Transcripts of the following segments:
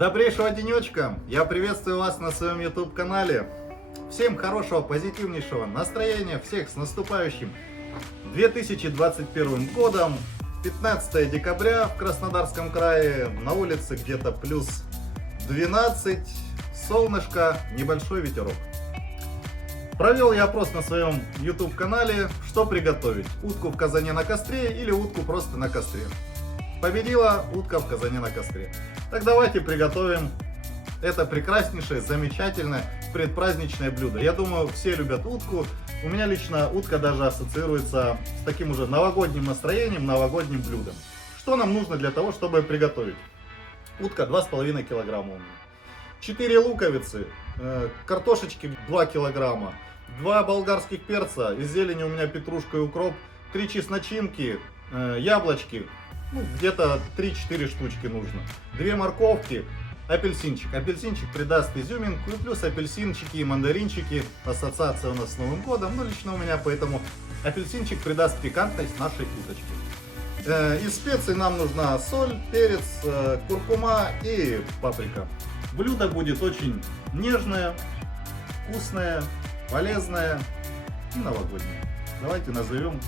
Добрейшего денечка! Я приветствую вас на своем YouTube канале. Всем хорошего, позитивнейшего настроения, всех с наступающим 2021 годом. 15 декабря в Краснодарском крае, на улице где-то плюс 12, солнышко, небольшой ветерок. Провел я опрос на своем YouTube канале, что приготовить: утку в казане на костре или утку просто на костре. Победила утка в казане на костре. Так давайте приготовим это прекраснейшее, замечательное предпраздничное блюдо. Я думаю, все любят утку. У меня лично утка даже ассоциируется с таким уже новогодним настроением, новогодним блюдом. Что нам нужно для того, чтобы приготовить? Утка 2,5 килограмма у меня. 4 луковицы, картошечки 2 килограмма, 2 болгарских перца, из зелени у меня петрушка и укроп, 3 чесночинки, яблочки, где-то 3-4 штучки нужно, 2 морковки, апельсинчик. Апельсинчик придаст изюминку, и плюс апельсинчики и мандаринчики. Ассоциация у нас с Новым годом, лично у меня, поэтому апельсинчик придаст пикантность нашей уточке. Из специй нам нужна соль, перец, куркума и паприка. Блюдо будет очень нежное, вкусное, полезное и новогоднее. Давайте назовем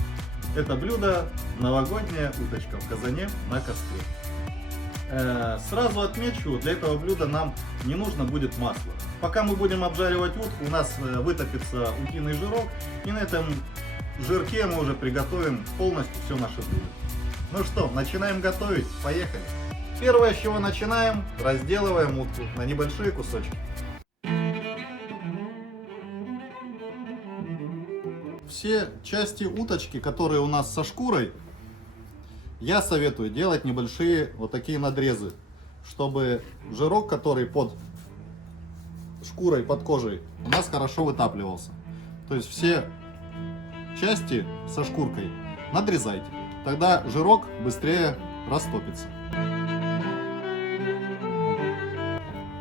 это блюдо новогодняя уточка в казане на костре. Сразу отмечу, для этого блюда нам не нужно будет масла. Пока мы будем обжаривать утку, у нас вытопится утиный жирок, и на этом жирке мы уже приготовим полностью все наше блюдо. Ну что, начинаем готовить, поехали! Первое, с чего начинаем, разделываем утку на небольшие кусочки. Все части уточки, которые у нас со шкурой, я советую делать небольшие вот такие надрезы, чтобы жирок, который под шкурой, под кожей, у нас хорошо вытапливался. То есть все части со шкуркой надрезайте, тогда жирок быстрее растопится.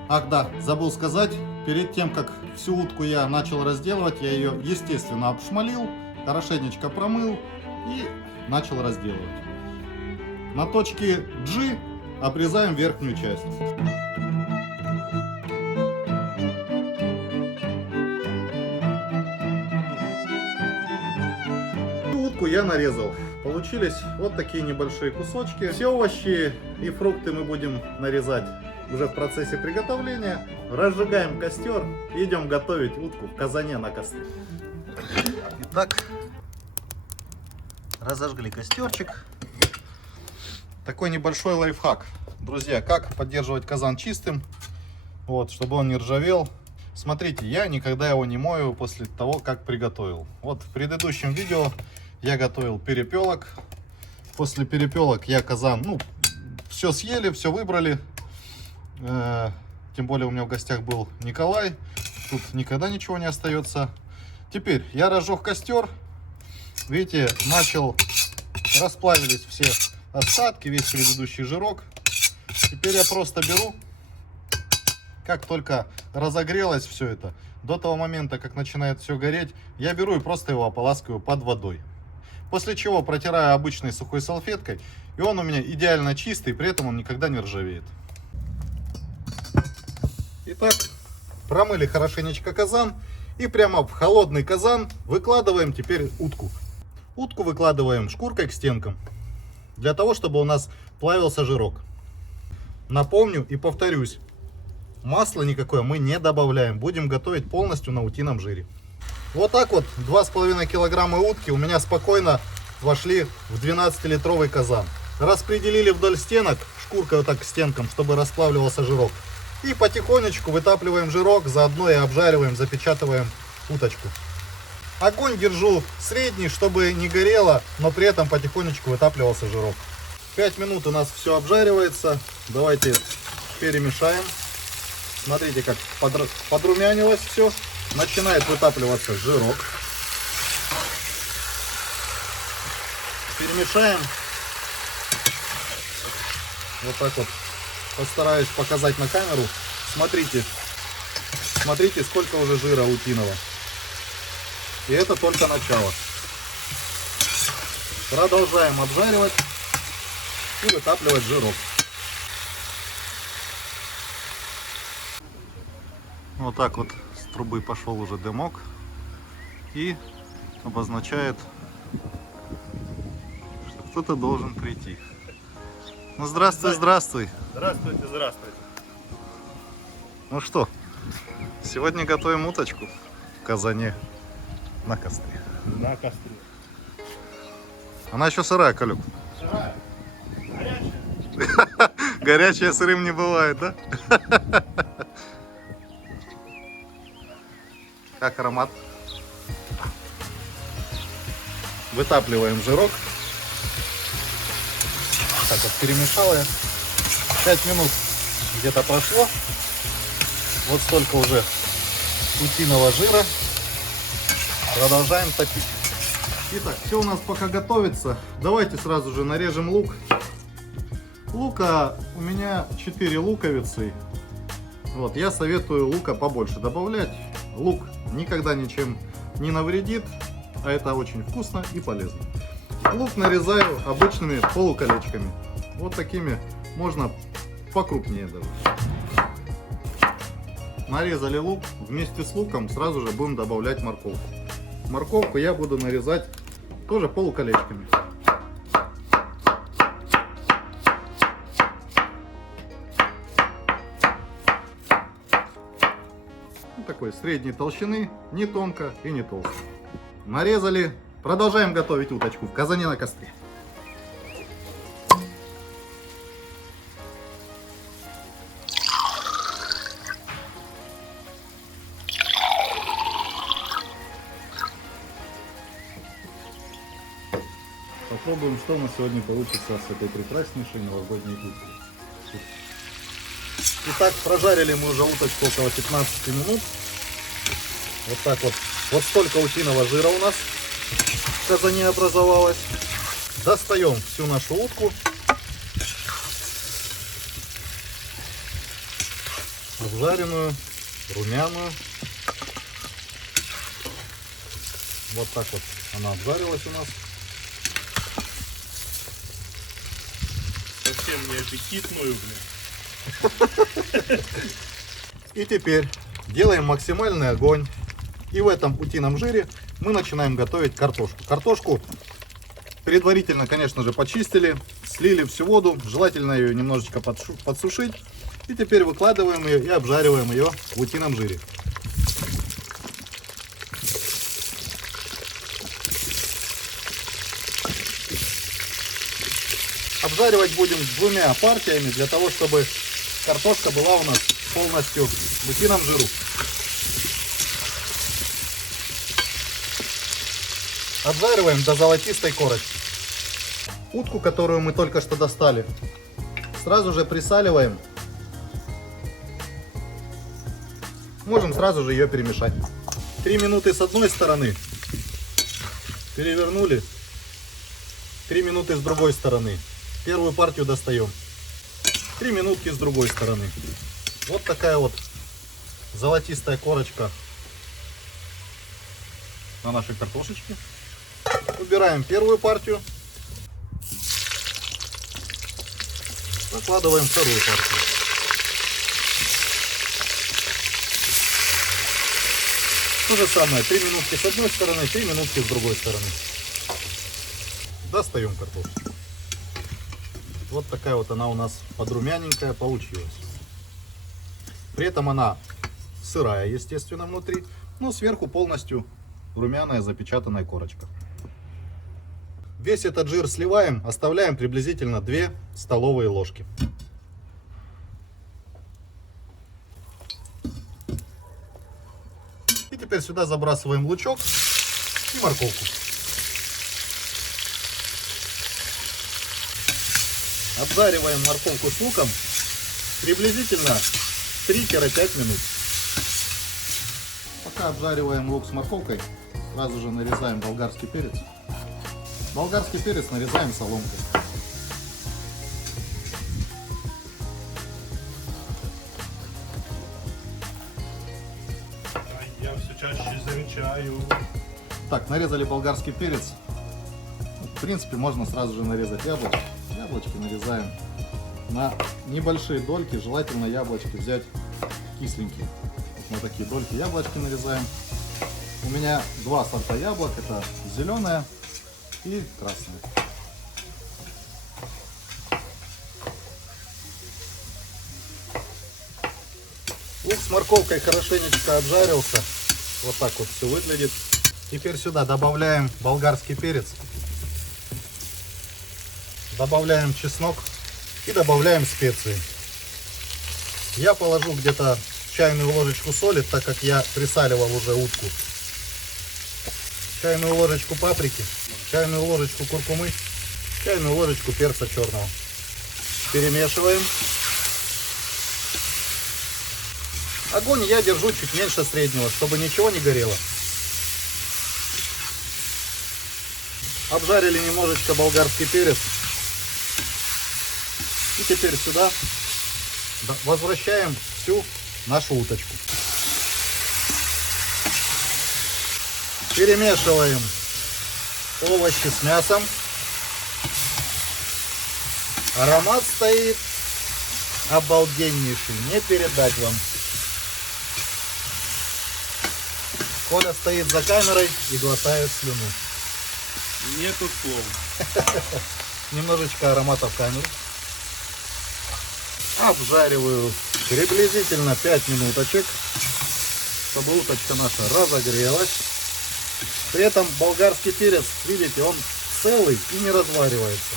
Ах да, забыл сказать, перед тем как всю утку я начал разделывать, я ее естественно обшмалил, хорошенечко промыл и начал разделывать. На точке G обрезаем верхнюю часть. Утку я нарезал. Получились вот такие небольшие кусочки. Все овощи и фрукты мы будем нарезать уже в процессе приготовления. Разжигаем костер и идем готовить утку в казане на костре. Итак, разожгли костерчик. Такой небольшой лайфхак, друзья, как поддерживать казан чистым, чтобы он не ржавел. Смотрите, я никогда его не мою после того, как приготовил. В предыдущем видео я готовил перепелок. После перепелок я казан, все съели, все выбрали. Тем более у меня в гостях был Николай. Тут никогда ничего не остается. Теперь я разжег костер. Видите, расплавились все остатки, весь предыдущий жирок. Теперь я просто беру, как только разогрелось все это, до того момента, как начинает все гореть, я беру и просто его ополаскиваю под водой. После чего протираю обычной сухой салфеткой, и он у меня идеально чистый, при этом он никогда не ржавеет. Итак, промыли хорошенечко казан, и прямо в холодный казан выкладываем теперь утку. Утку выкладываем шкуркой к стенкам, для того, чтобы у нас плавился жирок. Напомню и повторюсь, масла никакое мы не добавляем, будем готовить полностью на утином жире. Вот так вот 2,5 килограмма утки у меня спокойно вошли в 12-литровый казан. Распределили вдоль стенок, шкуркой вот так к стенкам, чтобы расплавливался жирок. И потихонечку вытапливаем жирок, заодно и обжариваем, запечатываем уточку. Огонь держу средний, чтобы не горело, но при этом потихонечку вытапливался жирок. 5 минут у нас все обжаривается. Давайте перемешаем. Смотрите, как подрумянилось все. Начинает вытапливаться жирок. Перемешаем. Вот так вот. Постараюсь показать на камеру. Смотрите, сколько уже жира утиного. И это только начало. Продолжаем обжаривать и вытапливать жирок. Вот так вот с трубы пошел уже дымок и обозначает, что кто-то должен прийти. Ну здравствуй, здравствуй. Здравствуйте, здравствуйте. Ну что, сегодня готовим уточку в казане на костре. На костре. Она еще сырая, Колюк. Сырая. Горячая. Горячая сырым не бывает, да? Как аромат? Вытапливаем жирок. Так вот перемешал я. 5 минут где-то прошло. Вот столько уже утиного жира. Продолжаем топить. Итак, все у нас пока готовится. Давайте сразу же нарежем лук. Лука у меня 4 луковицы. Вот, я советую лука побольше добавлять. Лук никогда ничем не навредит, а это очень вкусно и полезно. Лук нарезаю обычными полуколечками. Вот такими, можно покрупнее даже. Нарезали лук, вместе с луком сразу же будем добавлять морковку. Морковку я буду нарезать тоже полуколечками. Такой средней толщины, не тонко и не толсто. Нарезали. Продолжаем готовить уточку в казане на костре. Попробуем, что у нас сегодня получится с этой прекраснейшей новогодней уткой. Итак, прожарили мы уже уточку около 15 минут. Вот так вот. Вот столько утиного жира у нас в казане образовалось. Достаем всю нашу утку. Обжаренную, румяную. Вот так вот она обжарилась у нас. Совсем не аппетитную, блин. И теперь делаем максимальный огонь. И в этом утином жире мы начинаем готовить картошку. Картошку предварительно, конечно же, почистили, слили всю воду. Желательно ее немножечко подсушить. И теперь выкладываем ее и обжариваем ее в утином жире. Обжаривать будем двумя партиями, для того, чтобы картошка была у нас полностью в утином жиру. Обжариваем до золотистой корочки. Утку, которую мы только что достали, сразу же присаливаем. Можем сразу же ее перемешать. 3 минуты с одной стороны. Перевернули. 3 минуты с другой стороны. Первую партию достаем. 3 минутки с другой стороны. Вот такая вот золотистая корочка на нашей картошечке. Убираем первую партию. Закладываем вторую партию. То же самое. 3 минутки с одной стороны, 3 минутки с другой стороны. Достаем картошечку. Вот такая вот она у нас подрумяненькая получилась. При этом она сырая, естественно, внутри, но сверху полностью румяная запечатанная корочка. Весь этот жир сливаем, оставляем приблизительно 2 столовые ложки. И теперь сюда забрасываем лучок и морковку. Обжариваем морковку с луком приблизительно 3-5 минут. Пока обжариваем лук с морковкой, сразу же нарезаем болгарский перец. Болгарский перец нарезаем соломкой. Я все чаще замечаю. Так, нарезали болгарский перец. В принципе, можно сразу же нарезать яблочки. Яблочки нарезаем на небольшие дольки. Желательно яблочки взять кисленькие. вот такие дольки яблочки нарезаем. У меня два сорта яблок, это зеленое и красное. Лук с морковкой хорошенечко обжарился. Вот так вот все выглядит. Теперь сюда добавляем болгарский перец. Добавляем чеснок и добавляем специи. Я положу где-то чайную ложечку соли, так как я присаливал уже утку. Чайную ложечку паприки, чайную ложечку куркумы, чайную ложечку перца черного. Перемешиваем. Огонь я держу чуть меньше среднего, чтобы ничего не горело. Обжарили немножечко болгарский перец. И теперь сюда возвращаем всю нашу уточку. Перемешиваем овощи с мясом. Аромат стоит обалденнейший, не передать вам. Коля стоит за камерой и глотает слюну. Нету слов. Немножечко аромата в камеру. Обжариваю приблизительно 5 минуточек, чтобы уточка наша разогрелась. При этом болгарский перец, видите, он целый и не разваливается.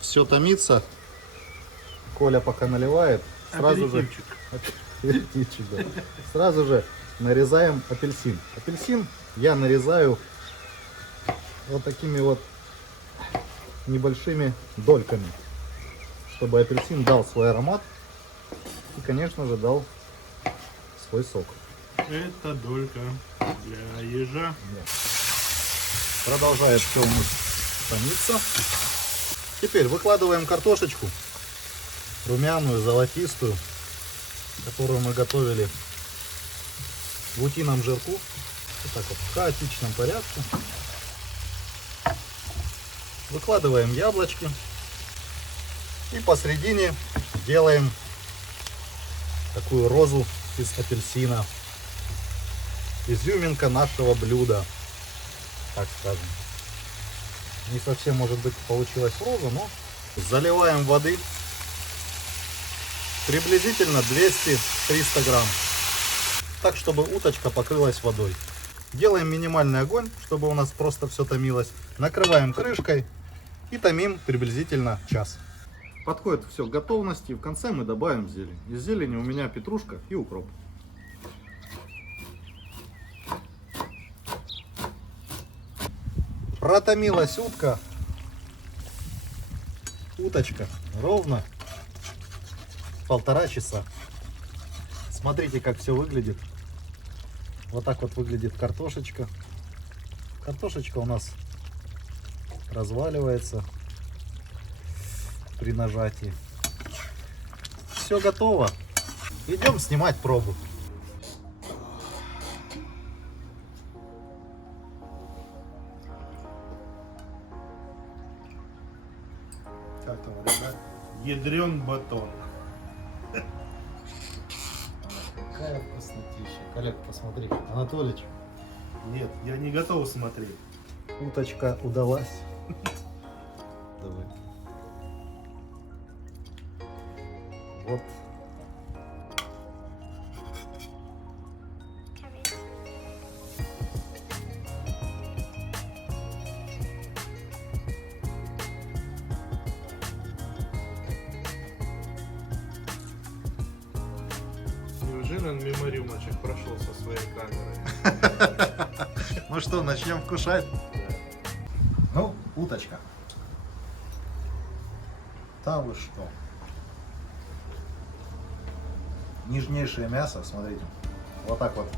Все томится. Коля пока наливает. Сразу же, аперитивчик, да. Сразу же нарезаем апельсин. Апельсин я нарезаю вот такими вот небольшими дольками, чтобы апельсин дал свой аромат и, конечно же, дал свой сок. Это долька для ежа. Да. Продолжает все у нас томиться. Теперь выкладываем картошечку, румяную, золотистую, которую мы готовили в утином жирку. Вот так вот в хаотичном порядке. Выкладываем яблочки. И посередине делаем такую розу из апельсина. Изюминка нашего блюда, так скажем. Не совсем, может быть, получилась роза, но заливаем воды. Приблизительно 200-300 грамм. Так, чтобы уточка покрылась водой. Делаем минимальный огонь, чтобы у нас просто все томилось. Накрываем крышкой и томим приблизительно час. Подходит все к готовности, и в конце мы добавим зелень. Из зелени у меня петрушка и укроп. Протомилась уточка ровно 1,5 часа. Смотрите, как все выглядит. Вот так вот выглядит картошечка. Картошечка у нас разваливается при нажатии. Все готово. Идем снимать пробу. Как там, ребят? Ядрен батон. Какая вкуснотища. Коллег, посмотри. Анатолич, Нет, я не готов смотреть. уточка удалась. Давай. Вот. Неужели он мимо рюмочек прошел со своей камерой? Ну что, начнем вкушать? Ну, уточка. Да вы что? Нежнейшее мясо, смотрите. Вот так вот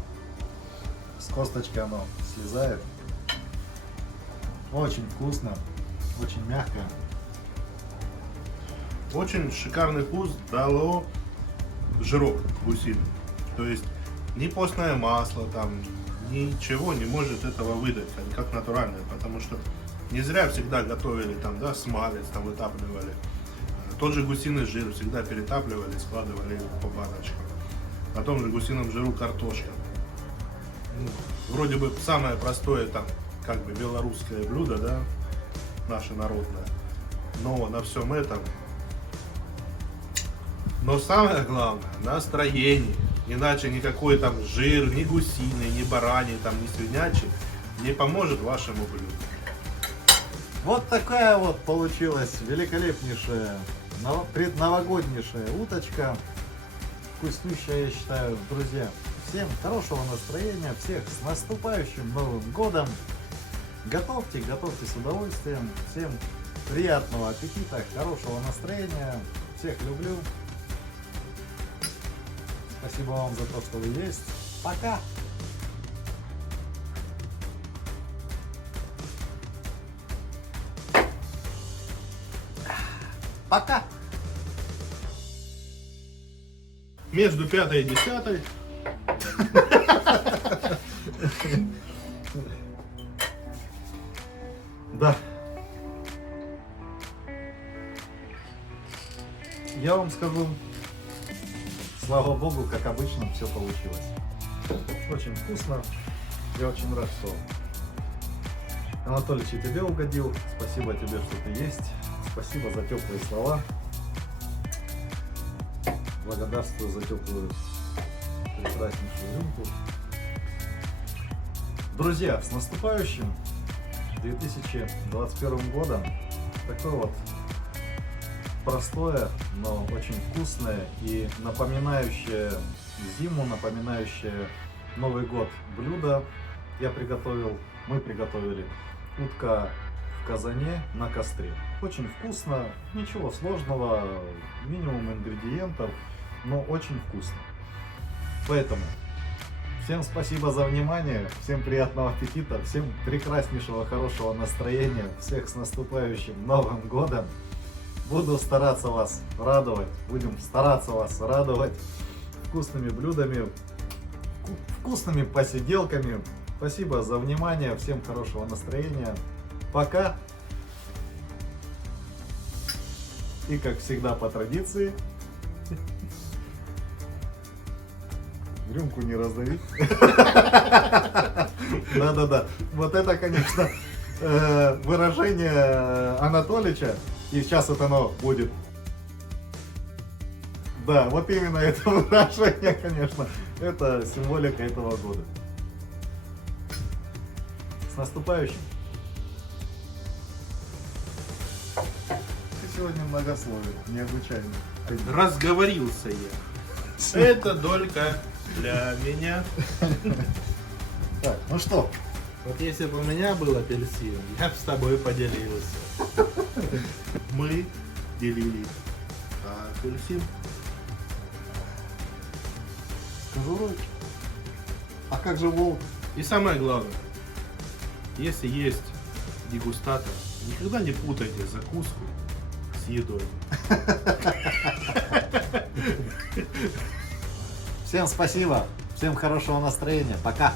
с косточки оно слезает. Очень вкусно, очень мягкое. Очень шикарный вкус дало жирок гусиный. То есть ни постное масло там, ничего не может этого выдать, как натуральное, потому что не зря всегда готовили там, да, смалец, там вытапливали. Тот же гусиный жир всегда перетапливали, складывали по баночкам. На том же гусином жиру картошка. Ну, вроде бы самое простое там, как бы белорусское блюдо, да, наше народное. Но на всем этом. Но самое главное, настроение. Иначе никакой там жир, ни гусиный, ни бараний, там, ни свинячий не поможет вашему блюду. Вот такая вот получилась великолепнейшая, предновогоднейшая уточка. Вкуснющая, я считаю, друзья. Всем хорошего настроения, всех с наступающим Новым Годом. Готовьте, готовьте с удовольствием. Всем приятного аппетита, хорошего настроения. Всех люблю. Спасибо вам за то, что вы есть. Пока! Пока! Между 5 и 10. Да. Я вам скажу, слава богу, как обычно, все получилось. Очень вкусно. Я очень рад, что Анатолич и тебе угодил. Спасибо тебе, что ты есть. Спасибо за теплые слова. Благодарствую за теплую, прекраснейшую рюмку. Друзья, с наступающим 2021 годом. Такое вот простое, но очень вкусное и напоминающее зиму, напоминающее Новый год блюдо мы приготовили утка в казане на костре. Очень вкусно, ничего сложного, минимум ингредиентов, но очень вкусно. Поэтому всем спасибо за внимание, всем приятного аппетита, всем прекраснейшего, хорошего настроения, всех с наступающим Новым Годом. Буду стараться вас радовать, будем стараться вас радовать вкусными блюдами, вкусными посиделками. Спасибо за внимание, всем хорошего настроения. Пока! И как всегда по традиции, рюмку не раздавить. Да-да-да. Вот это, конечно, выражение Анатолича. И сейчас это оно будет. Да, вот именно это выражение, конечно. Это символика этого года. С наступающим. Ты сегодня многословен, необычайно. Разговорился я. Это только для меня. Так, ну что? Вот если бы у меня был апельсин, я бы с тобой поделился. Мы делили апельсин. С кожурой. А как же волк? И самое главное, если есть дегустатор, никогда не путайте закуску с едой. Всем спасибо, всем хорошего настроения, пока!